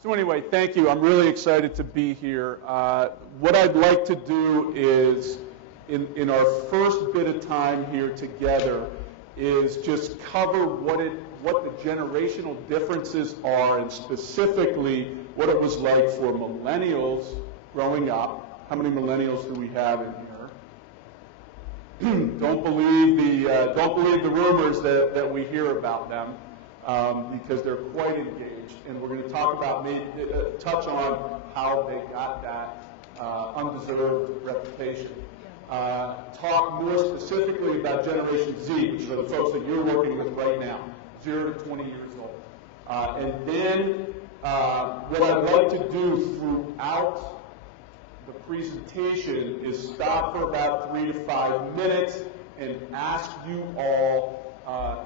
So anyway, thank you. I'm really excited to be here. What I'd like to do is, in our first bit of time here together, is just cover what the generational differences are, and specifically what it was like for millennials growing up. How many millennials do we have in here? Don't believe the rumors that we hear about them. Because they're quite engaged, and we're going to talk about, touch on how they got that undeserved reputation. Talk more specifically about Generation Z, which are the folks that you're working with right now, 0 to 20 years old. And then what I'd like to do throughout the presentation is stop for about 3 to 5 minutes and ask you all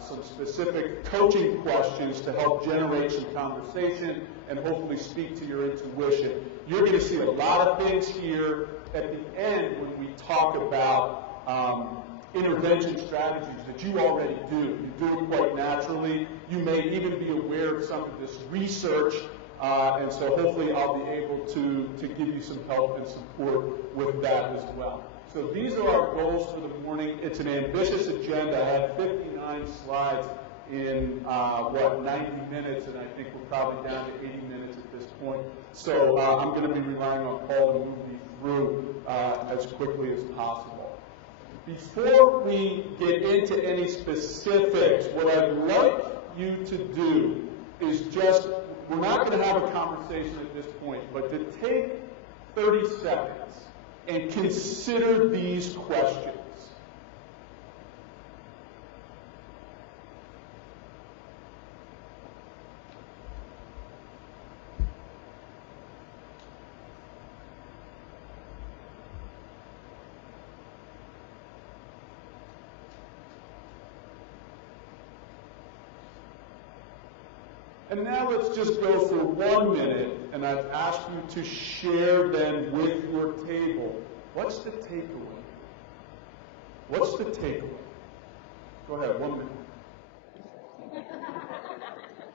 some specific coaching questions to help generate some conversation and hopefully speak to your intuition. You're going to see a lot of things here at the end when we talk about intervention strategies that you already do. You do it quite naturally. You may even be aware of some of this research, and so hopefully I'll be able to give you some help and support with that as well. So these are our goals for the morning. It's an ambitious agenda. I had 59 slides in, 90 minutes, and I think we're probably down to 80 minutes at this point. So I'm going to be relying on Paul to move these through as quickly as possible. Before we get into any specifics, what I'd like you to do is just, we're not going to have a conversation at this point, but to take 30 seconds and consider these questions. And now let's just go for 1 minute, and I've asked you to share them with your table. What's the takeaway? What's the takeaway? Go ahead, 1 minute.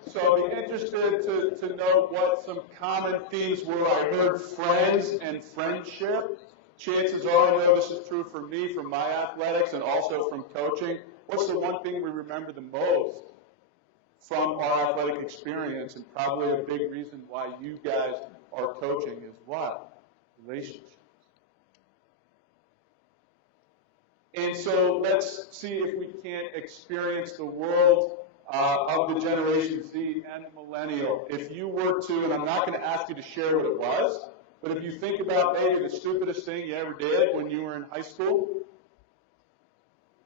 So I'll be interested to know what some common themes were. I heard friends and friendship. Chances are, I know this is true for me, from my athletics, and also from coaching. What's the one thing we remember the most from our athletic experience, and probably a big reason why you guys are coaching, is what? Relationships. And so let's see if we can't experience the world of the Generation Z and the millennial. If you were to, and I'm not going to ask you to share what it was, but if you think about maybe the stupidest thing you ever did when you were in high school,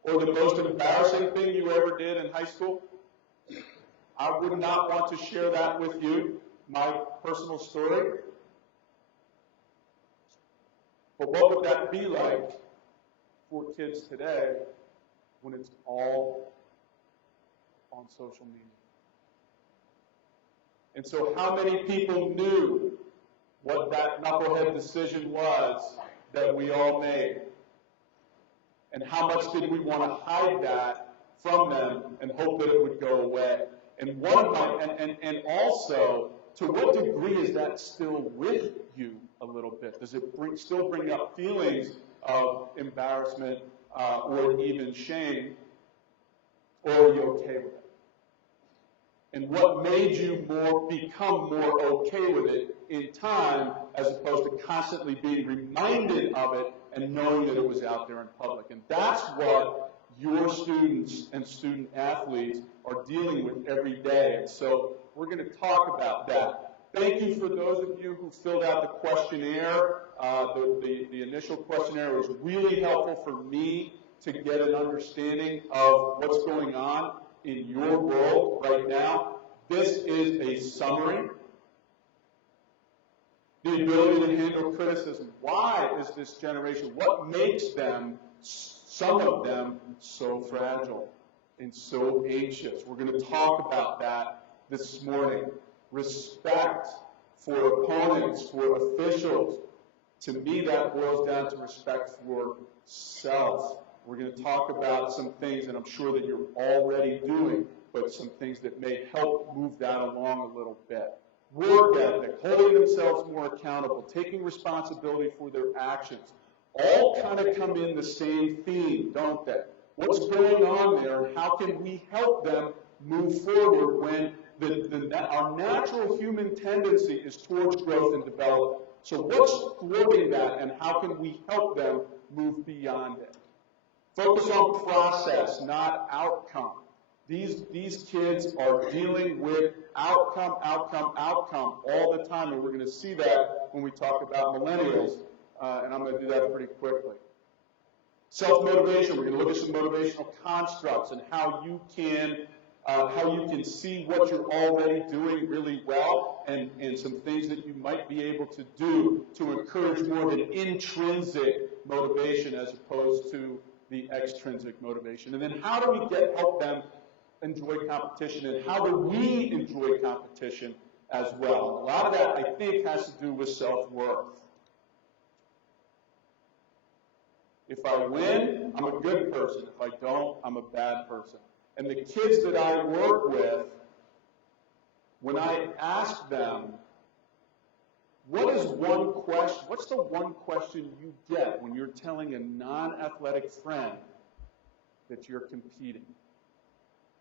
or the most embarrassing thing you ever did in high school, I would not want to share that with you, my personal story. But what would that be like for kids today when it's all on social media? And so how many people knew what that knucklehead decision was that we all made? And how much did we want to hide that from them and hope that it would go away? And one of my, and also, to what degree is that still with you a little bit? Does it still bring up feelings of embarrassment or even shame? Or are you okay with it? And what made you become more okay with it in time, as opposed to constantly being reminded of it and knowing that it was out there in public? And that's what your students and student athletes are dealing with every day. And so we're going to talk about that. Thank you for those of you who filled out the questionnaire. The initial questionnaire was really helpful for me to get an understanding of what's going on in your world right now. This is a summary. The ability to handle criticism. Why is this generation, what makes them, some of them, so fragile and so anxious? We're going to talk about that this morning. Respect for opponents, for officials. To me, that boils down to respect for self. We're going to talk about some things, and I'm sure that you're already doing, but some things that may help move that along a little bit. work ethic, holding themselves more accountable, taking responsibility for their actions, all kind of come in the same theme, don't they? What's going on there, and how can we help them move forward when our natural human tendency is towards growth and development? So what's thwarting that, and how can we help them move beyond it? Focus on process, not outcome. These kids are dealing with outcome all the time, and we're going to see that when we talk about millennials, and I'm going to do that pretty quickly. Self-motivation, we're going to look at some motivational constructs and how you can see what you're already doing really well, and some things that you might be able to do to encourage more of an intrinsic motivation as opposed to the extrinsic motivation. And then how do we help them enjoy competition, and how do we enjoy competition as well? A lot of that, I think, has to do with self-worth. If I win, I'm a good person. If I don't, I'm a bad person. And the kids that I work with, when I ask them, what's the one question you get when you're telling a non-athletic friend that you're competing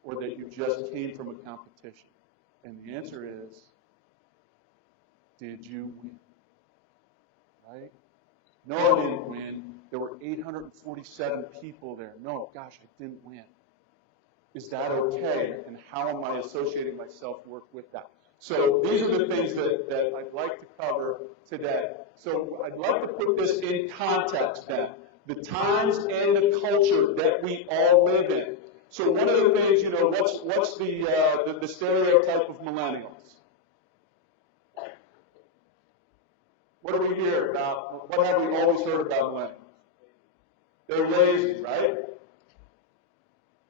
or that you just came from a competition? And the answer is, did you win? Right? No, I didn't win. There were 847 people there. No, gosh, I didn't win. Is that okay? And how am I associating my self-worth with that? So these are the things that I'd like to cover today. So I'd like to put this in context then. The times and the culture that we all live in. So one of the things, what's the stereotype of millennials? What do we hear about? What have we always heard about millennials? They're lazy, right?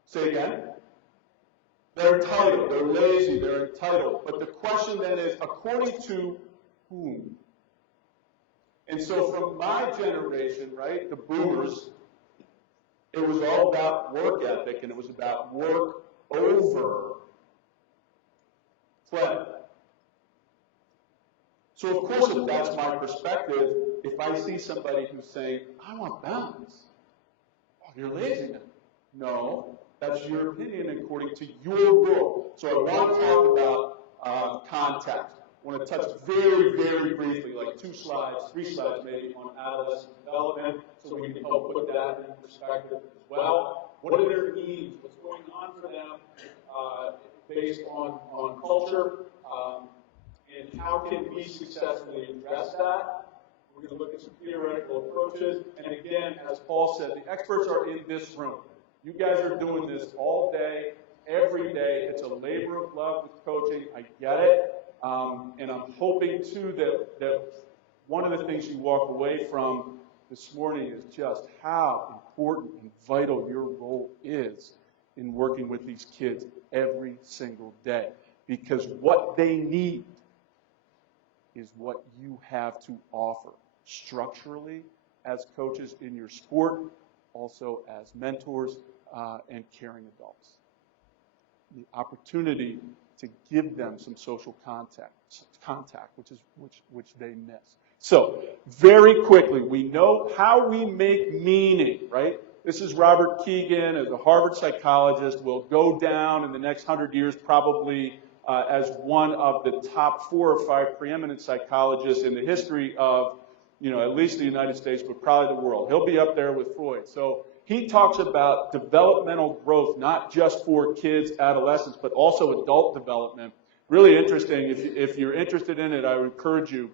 Say again. They're entitled. They're lazy. They're entitled. But the question then is, according to whom? And so from my generation, right, the boomers, it was all about work ethic, and it was about work over play. So of course, if that's my perspective, if I see somebody who's saying, I want balance, oh, you're lazy now. No, that's your opinion according to your rule. So I want to talk about context. I want to touch very, very briefly, like 2 slides, 3 slides maybe, on adolescent development, so we can help put that in perspective as well. What are their needs? What's going on for them based on culture? And how can we successfully address that? We're going to look at some theoretical approaches. And again, as Paul said, the experts are in this room. You guys are doing this all day, every day. It's a labor of love with coaching. I get it. And I'm hoping, too, that one of the things you walk away from this morning is just how important and vital your role is in working with these kids every single day. Because what they need is what you have to offer structurally as coaches in your sport, also as mentors and caring adults. The opportunity to give them some social contact, which they miss. So, very quickly, we know how we make meaning, right? This is Robert Keegan, as a Harvard psychologist, will go down in the next 100 years probably as one of the top 4 or 5 preeminent psychologists in the history of, at least the United States, but probably the world. He'll be up there with Freud. So he talks about developmental growth, not just for kids, adolescents, but also adult development. Really interesting. If you're interested in it, I would encourage you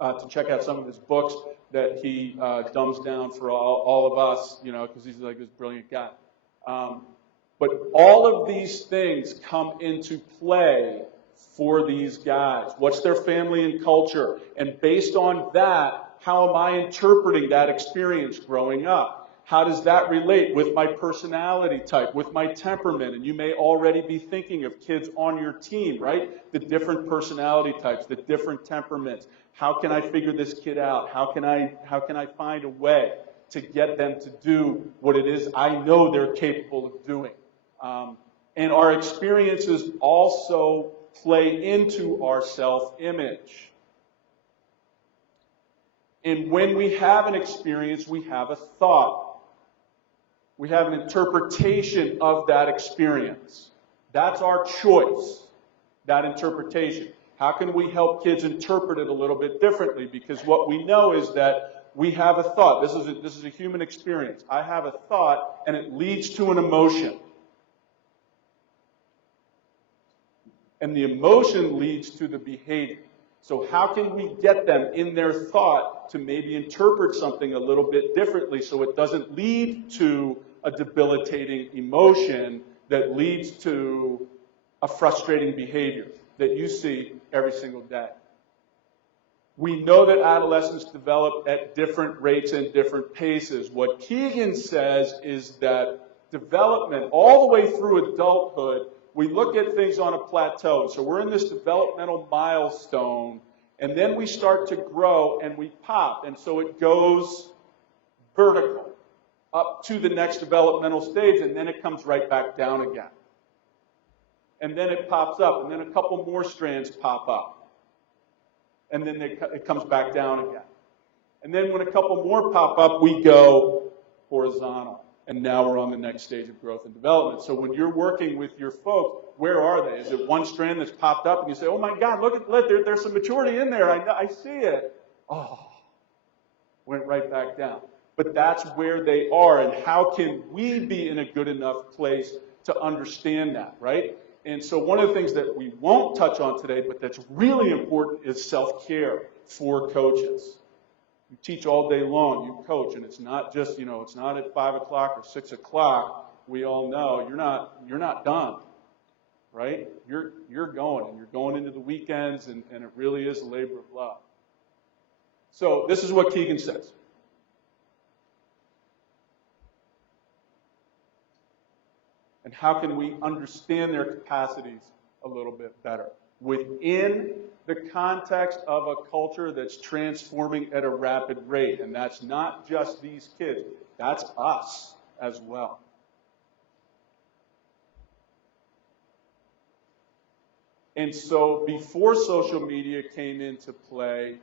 to check out some of his books that he dumbs down for all of us, because he's like this brilliant guy. But all of these things come into play for these guys. What's their family and culture? And based on that, how am I interpreting that experience growing up? How does that relate with my personality type, with my temperament? And you may already be thinking of kids on your team, right? The different personality types, the different temperaments. How can I figure this kid out? How can I find a way to get them to do what it is I know they're capable of doing? And our experiences also play into our self-image. And when we have an experience, we have a thought. We have an interpretation of that experience. That's our choice, that interpretation. How can we help kids interpret it a little bit differently? Because what we know is that we have a thought. This is a human experience. I have a thought, and it leads to an emotion. And the emotion leads to the behavior. So how can we get them in their thought to maybe interpret something a little bit differently so it doesn't lead to a debilitating emotion that leads to a frustrating behavior that you see every single day? We know that adolescents develop at different rates and different paces. What Keegan says is that development all the way through adulthood, we look at things on a plateau. So we're in this developmental milestone, and then we start to grow and we pop. And so it goes vertical up to the next developmental stage, and then it comes right back down again. And then it pops up, and then a couple more strands pop up. And then it comes back down again. And then when a couple more pop up, we go horizontal. And now we're on the next stage of growth and development. So when you're working with your folks, where are they? Is it one strand that's popped up and you say, oh my God, look, there's some maturity in there. I see it. Oh, went right back down. But that's where they are, and how can we be in a good enough place to understand that, right? And so one of the things that we won't touch on today, but that's really important, is self-care for coaches. You teach all day long, you coach, and it's not just, it's not at 5 o'clock or 6 o'clock. We all know you're not done, right? You're going, and you're going into the weekends, and it really is a labor of love. So this is what Keegan says. And how can we understand their capacities a little bit better within the context of a culture that's transforming at a rapid rate? And that's not just these kids. That's us as well. And so before social media came into play,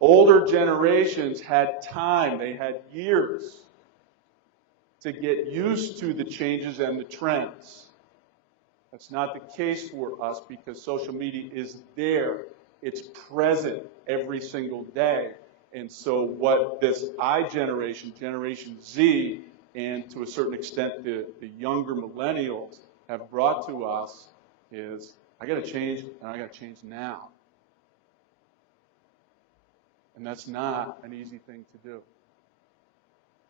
older generations had time. They had years to get used to the changes and the trends. That's not the case for us because social media is there. It's present every single day. And so what this I generation, Generation Z, and to a certain extent the younger millennials have brought to us is, I got to change, and I got to change now. And that's not an easy thing to do.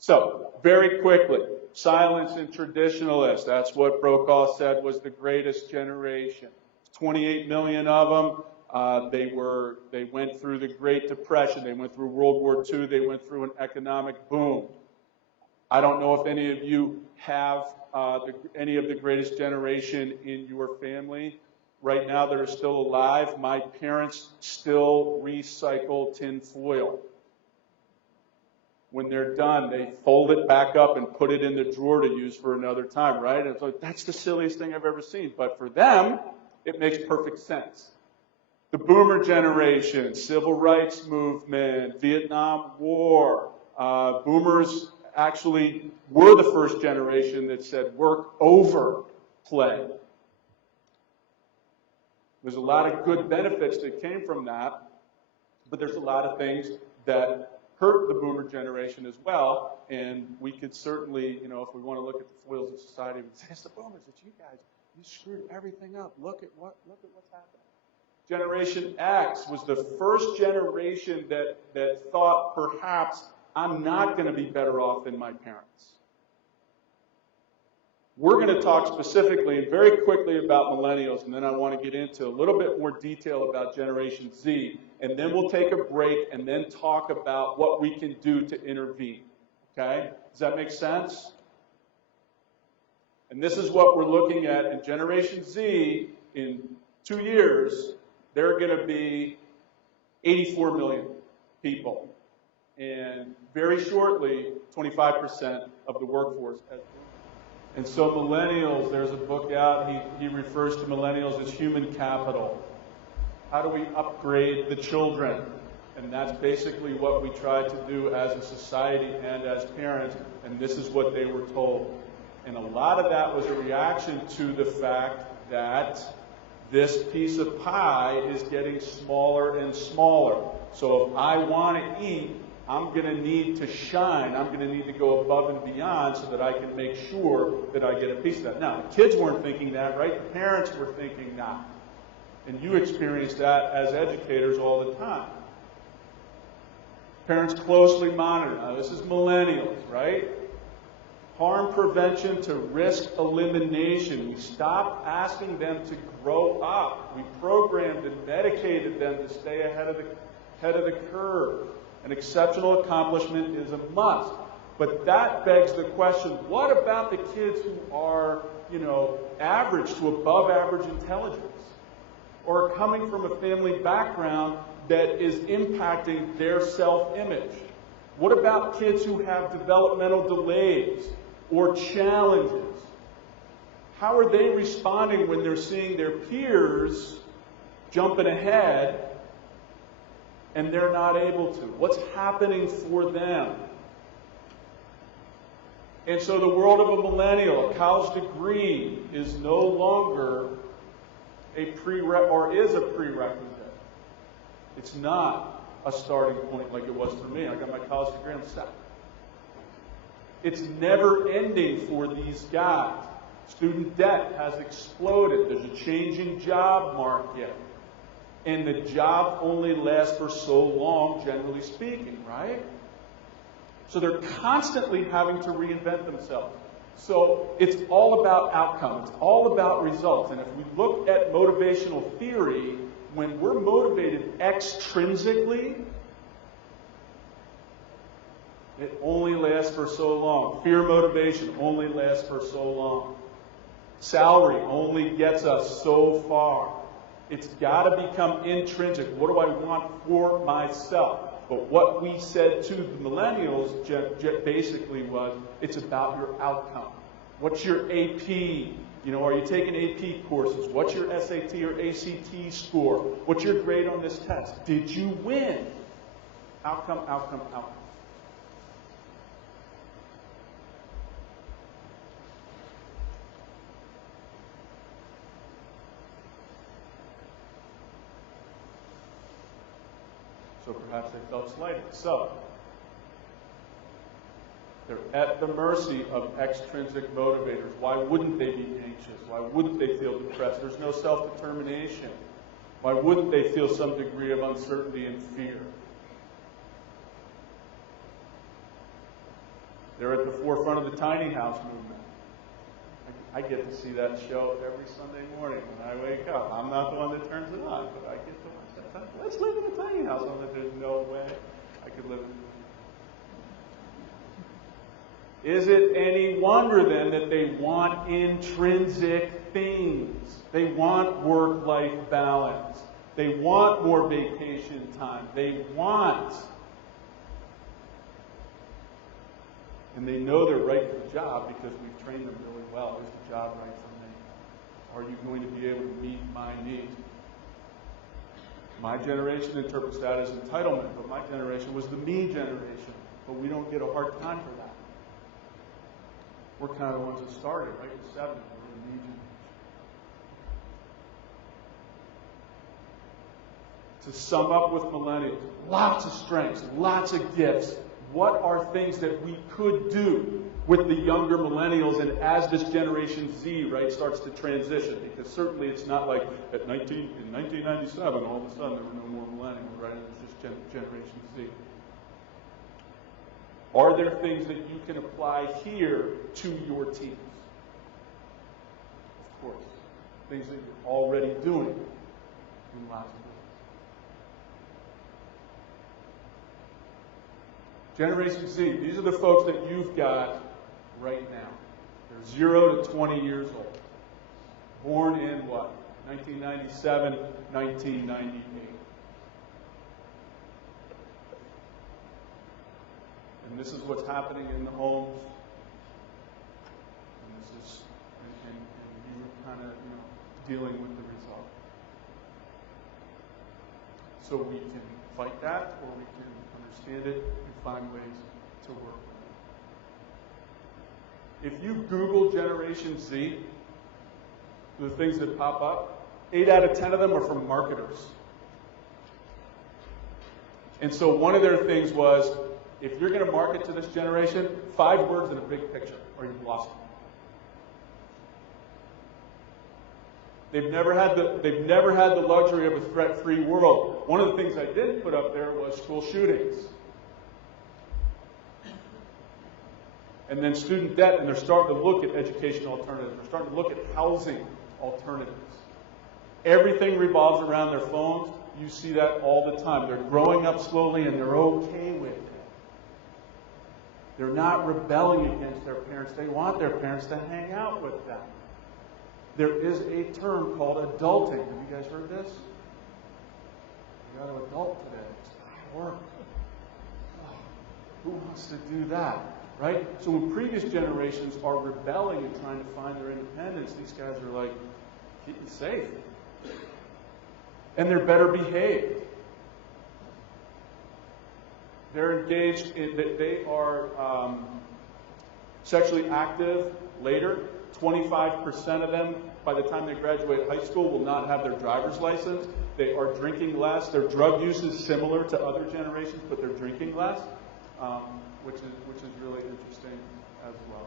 So, very quickly, silence and traditionalists. That's what Brokaw said was the greatest generation. 28 million of them. They went through the Great Depression. They went through World War II. They went through an economic boom. I don't know if any of you have any of the greatest generation in your family right now that are still alive. My parents still recycle tin foil. When they're done, they fold it back up and put it in the drawer to use for another time, right? And so that's the silliest thing I've ever seen. But for them, it makes perfect sense. The boomer generation, civil rights movement, Vietnam War, boomers actually were the first generation that said work over play. There's a lot of good benefits that came from that, but there's a lot of things that hurt the boomer generation as well, and we could certainly, if we want to look at the foils of society, we'd say, it's the boomers, it's you guys. You screwed everything up. Look at what's happening. Generation X was the first generation that thought perhaps I'm not going to be better off than my parents. We're going to talk specifically and very quickly about millennials, and then I want to get into a little bit more detail about Generation Z, and then we'll take a break and then talk about what we can do to intervene. Okay? Does that make sense? And this is what we're looking at in Generation Z. In 2 years, there are going to be 84 million people. And very shortly, 25% of the workforce. And so millennials, there's a book out, he refers to millennials as human capital. How do we upgrade the children? And that's basically what we try to do as a society and as parents, and this is what they were told. And a lot of that was a reaction to the fact that this piece of pie is getting smaller and smaller. So if I want to eat, I'm going to need to shine. I'm going to need to go above and beyond so that I can make sure that I get a piece of that. Now, the kids weren't thinking that, right? The parents were thinking that. And you experience that as educators all the time. Parents closely monitor. Now, this is millennials, right? Harm prevention to risk elimination. We stopped asking them to grow up. We programmed and medicated them to stay ahead of the curve. An exceptional accomplishment is a must. But that begs the question, what about the kids who are, average to above average intelligence? Or are coming from a family background that is impacting their self-image? What about kids who have developmental delays or challenges? How are they responding when they're seeing their peers jumping ahead and they're not able to? What's happening for them? And so the world of a millennial, a college degree, is no longer is a prerequisite. It's not a starting point like it was for me. I got my college degree, I'm set. It's never ending for these guys. Student debt has exploded. There's a changing job market. And the job only lasts for so long, generally speaking, right? So they're constantly having to reinvent themselves. So it's all about outcome. It's all about results. And if we look at motivational theory, when we're motivated extrinsically, it only lasts for so long. Fear motivation only lasts for so long. Salary only gets us so far. It's got to become intrinsic. What do I want for myself? But what we said to the millennials basically was, it's about your outcome. What's your AP? Are you taking AP courses? What's your SAT or ACT score? What's your grade on this test? Did you win? Outcome, outcome, outcome. So perhaps they felt slighted. So, they're at the mercy of extrinsic motivators. Why wouldn't they be anxious? Why wouldn't they feel depressed? There's no self-determination. Why wouldn't they feel some degree of uncertainty and fear? They're at the forefront of the tiny house movement. I get to see that show every Sunday morning when I wake up. I'm not the one that turns it on, but I get to watch that. Let's live in a tiny house. There's no way I could live in it. Is it any wonder then that they want intrinsic things? They want work-life balance. They want more vacation time. They want. And they know they're right for the job because we've trained them really well. Is the job right for me? Are you going to be able to meet my needs? My generation interprets that as entitlement, but my generation was the me generation. But we don't get a hard time for that. We're kind of the ones that started, right? In the 70s, we're the me generation. To sum up with millennials, lots of strengths, lots of gifts. What are things that we could do with the younger millennials and as this Generation Z, right, starts to transition? Because certainly it's not like in 1997, all of a sudden there were no more millennials, right? It was just Generation Z. Are there things that you can apply here to your teams? Of course. Things that you're already doing in lots of ways. Generation Z, these are the folks that you've got right now. They're 0 to 20 years old. Born in what? 1997, 1998. And this is what's happening in the homes. And this is dealing with the result. So we can fight that, or we can understand it and find ways to work with it. If you Google Generation Z, the things that pop up, 8 out of 10 of them are from marketers. And so one of their things was, if you're going to market to this generation, 5 words in a big picture, or you've lost them. They've never had the luxury of a threat-free world. One of the things I did put up there was school shootings. And then student debt, and they're starting to look at education alternatives. They're starting to look at housing alternatives. Everything revolves around their phones. You see that all the time. They're growing up slowly, and they're okay with it. They're not rebelling against their parents. They want their parents to hang out with them. There is a term called adulting. Have you guys heard this? You got to adult today. It's hard work. Oh, who wants to do that? Right? So when previous generations are rebelling and trying to find their independence, these guys are like, keep it safe. And they're better behaved. They're engaged in, they are sexually active later. 25% of them, by the time they graduate high school, will not have their driver's license. They are drinking less. Their drug use is similar to other generations, but they're drinking less, which is really interesting as well.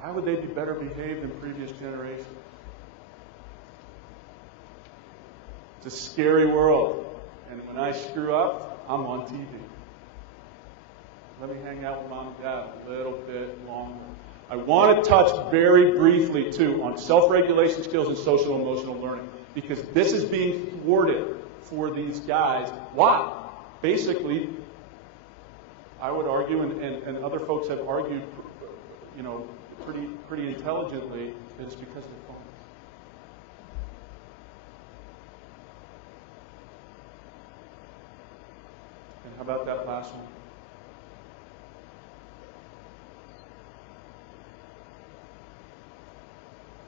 Why would they be better behaved than previous generations? It's a scary world. And when I screw up, I'm on TV. Let me hang out with mom and dad a little bit longer. I want to touch very briefly, too, on self-regulation skills and social emotional learning, because this is being thwarted for these guys. Why? Basically, I would argue, and other folks have argued, pretty intelligently, that it's because they're phones. And how about that last one?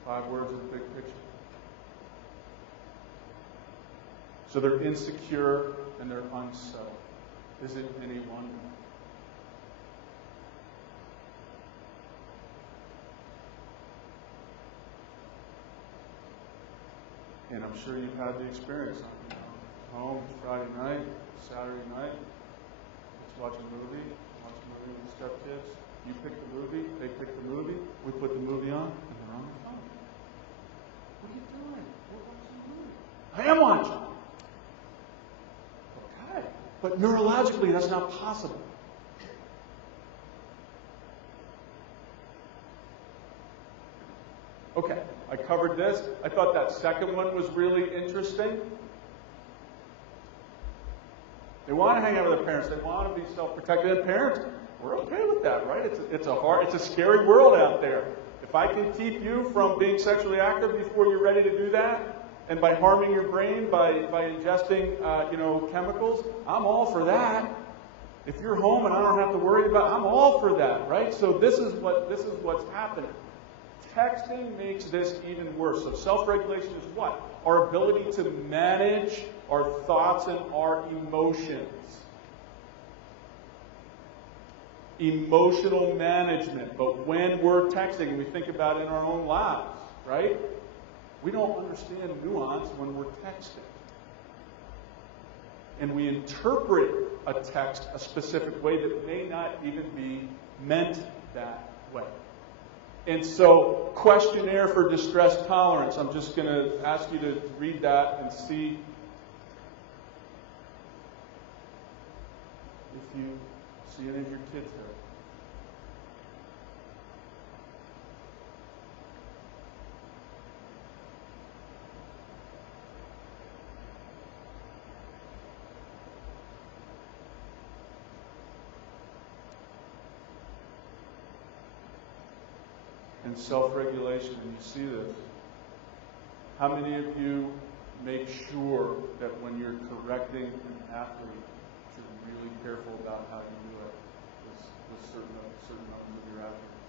Five words in the big picture. So they're insecure and they're unsettled. Is it any wonder? And I'm sure you've had the experience. Home, Friday night, Saturday night, let's watch a movie with the stepkids. You pick the movie, they pick the movie, we put the movie on, and they're on the phone. What are you doing? We're watching a movie. I am watching. Okay. But neurologically, that's not possible. Okay, I covered this. I thought that second one was really interesting. They want to hang out with their parents. They want to be self-protected. And parents, we're okay with that, right? It's a scary world out there. If I can keep you from being sexually active before you're ready to do that, and by harming your brain, by ingesting chemicals, I'm all for that. If you're home and I don't have to worry about it, I'm all for that, right? So this is what's happening. Texting makes this even worse. So self-regulation is what? Our ability to manage our thoughts and our emotions. Emotional management. But when we're texting, and we think about it in our own lives, right? We don't understand nuance when we're texting. And we interpret a text a specific way that may not even be meant that way. And so, questionnaire for distress tolerance. I'm just going to ask you to read that and see if you see any of your kids there. And self-regulation, and you see this. How many of you make sure that when you're correcting an athlete, you're really careful about how you do it with certain members of your athletes?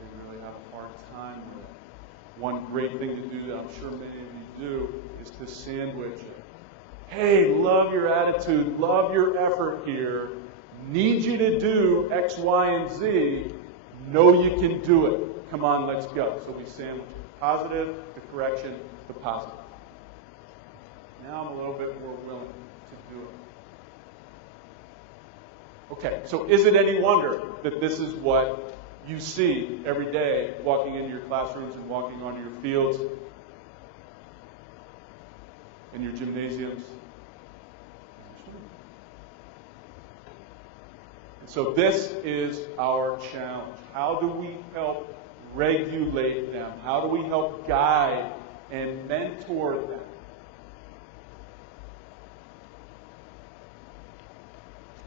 They really have a hard time with it. One great thing to do that I'm sure many of you do is to sandwich it. Hey, love your attitude, love your effort here. Need you to do X, Y, and Z. Know you can do it. Come on, let's go. So we sandwich it. Positive, the correction, the positive. Now I'm a little bit more willing to do it. Okay, so is it any wonder that this is what you see every day walking into your classrooms and walking onto your fields, in your gymnasiums? So this is our challenge. How do we help regulate them? How do we help guide and mentor them?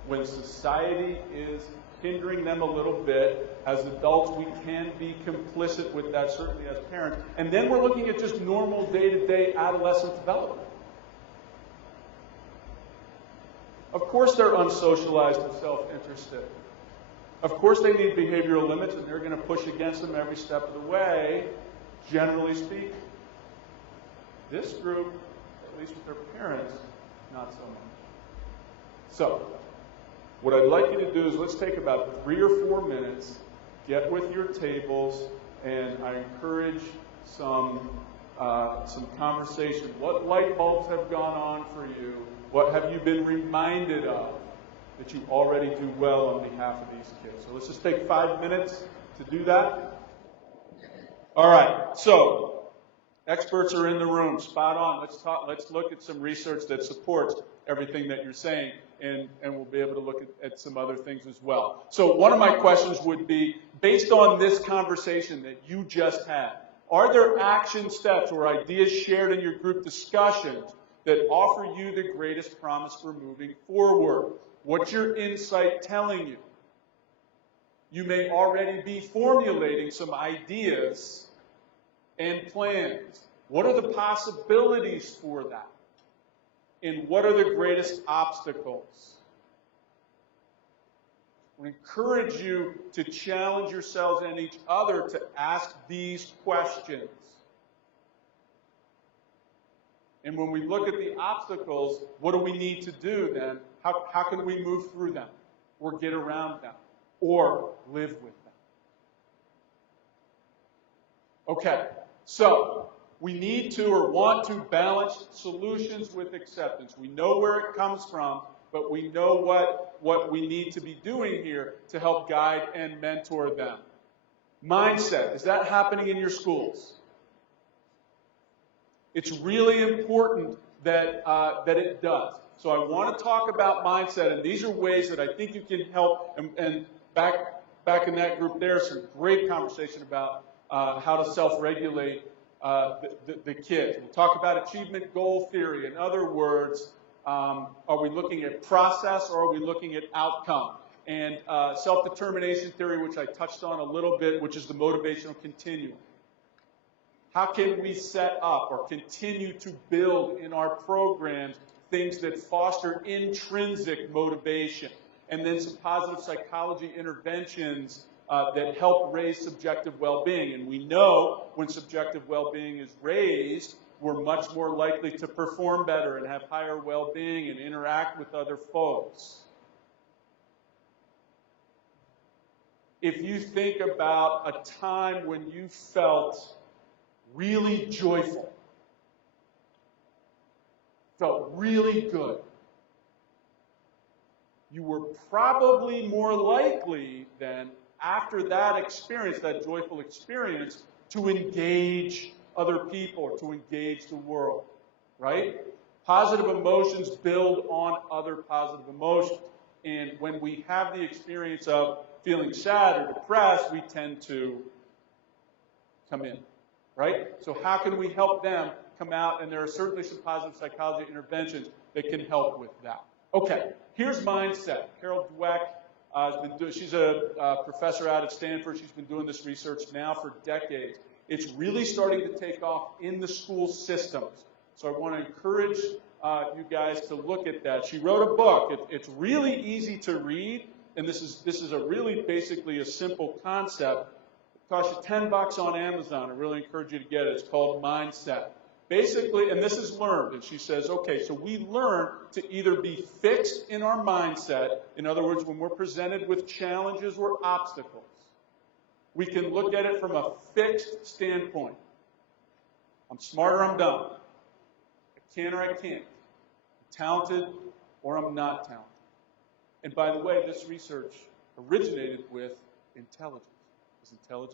When society is hindering them a little bit, as adults we can be complicit with that, certainly as parents. And then we're looking at just normal day-to-day adolescent development. Of course they're unsocialized and self-interested. Of course they need behavioral limits, and they're going to push against them every step of the way, generally speaking. This group, at least with their parents, not so much. So, what I'd like you to do is let's take about 3 or 4 minutes, get with your tables, and I encourage some conversation. What light bulbs have gone on for you? What have you been reminded of that you already do well on behalf of these kids? So let's just take 5 minutes to do that. All right, so experts are in the room, spot on. Let's look at some research that supports everything that you're saying, and we'll be able to look at some other things as well. So one of my questions would be, based on this conversation that you just had, are there action steps or ideas shared in your group discussions that offer you the greatest promise for moving forward? What's your insight telling you? You may already be formulating some ideas and plans. What are the possibilities for that? And what are the greatest obstacles? I encourage you to challenge yourselves and each other to ask these questions. And when we look at the obstacles, what do we need to do then? How can we move through them, or get around them, or live with them? Okay, so we need to or want to balance solutions with acceptance. We know where it comes from, but we know what we need to be doing here to help guide and mentor them. Mindset, is that happening in your schools? It's really important that it does. So I want to talk about mindset, and these are ways that I think you can help. And back in that group there, some great conversation about how to self-regulate the kids. We'll talk about achievement goal theory. In other words, are we looking at process or are we looking at outcome? And self-determination theory, which I touched on a little bit, which is the motivational continuum. How can we set up or continue to build in our programs things that foster intrinsic motivation? And then some positive psychology interventions that help raise subjective well-being. And we know when subjective well-being is raised, we're much more likely to perform better and have higher well-being and interact with other folks. If you think about a time when you felt really joyful, felt really good, you were probably more likely then, after that experience, that joyful experience, to engage other people or to engage the world, right? Positive emotions build on other positive emotions. And when we have the experience of feeling sad or depressed, we tend to come in, right? So how can we help them come out? And there are certainly some positive psychology interventions that can help with that. Okay, here's mindset. Carol Dweck she's a professor out at Stanford. She's been doing this research now for decades. It's really starting to take off in the school systems. So I want to encourage you guys to look at that. She wrote a book. It's really easy to read, and this is a really basically a simple concept. Costs you $10 on Amazon. I really encourage you to get it. It's called Mindset. Basically, and this is learned, and she says, okay, so we learn to either be fixed in our mindset, in other words, when we're presented with challenges or obstacles, we can look at it from a fixed standpoint. I'm smart or I'm dumb. I can or I can't. I'm talented or I'm not talented. And by the way, this research originated with intelligence. Is intelligence